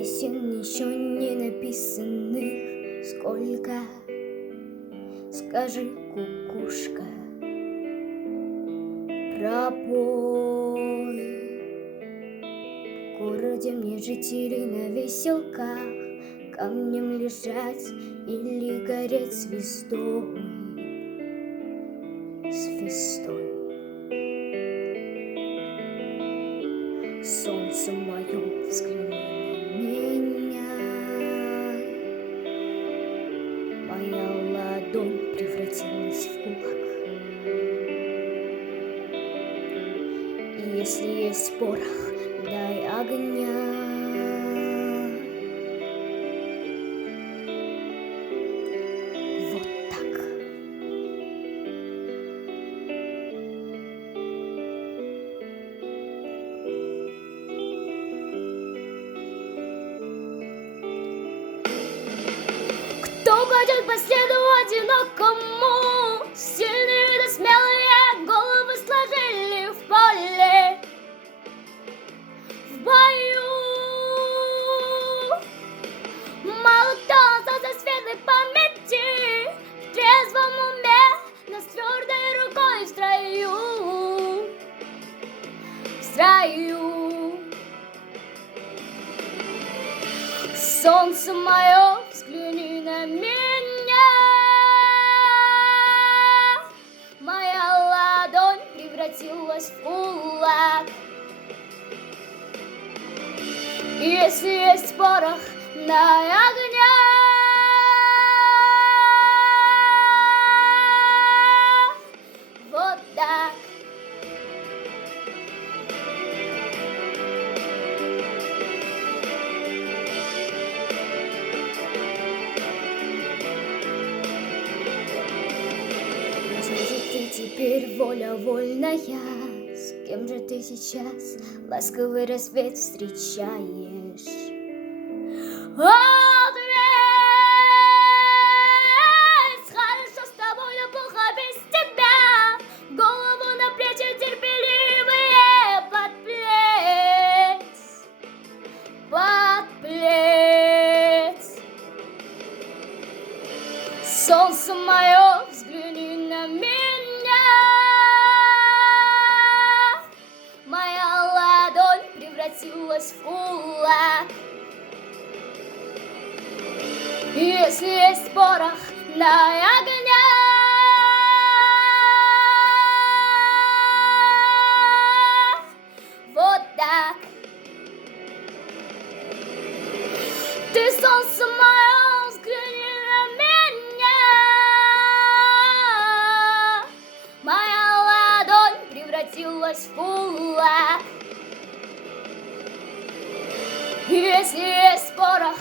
Песен еще не написанных сколько. Скажи, кукушка, пропой. В городе мне жить или на веселках, камнем лежать или гореть звездой. Звездой. Солнце мое, взгляни на меня. Моя ладонь превратилась в кулак. И если есть порох, дай огня. Вот так. Кто пойдет по следу одинокому? Сильные да смелые головы сложили в поле, в бою. Мало кто остался светлой памяти, в трезвом уме, но с твердой рукой в строю. В строю. Солнце мое, взгляни на меня. Моя ладонь превратилась в кулак. Если есть порох, дай огня. Вот так. Значит, ты теперь воля вольная. С кем же ты сейчас ласковый рассвет встречаешь? Ответь! Хорошо с тобой, но плохо без тебя. Голову на плечи терпеливые подплеть. Подплеть. Солнце мое, взгляни на меня. Моя ладонь превратилась в кулак. Если есть порох, дай огня. Вот так. Ты солнце мое, взгляни на меня. Моя ладонь превратилась в кулак. Если есть порох,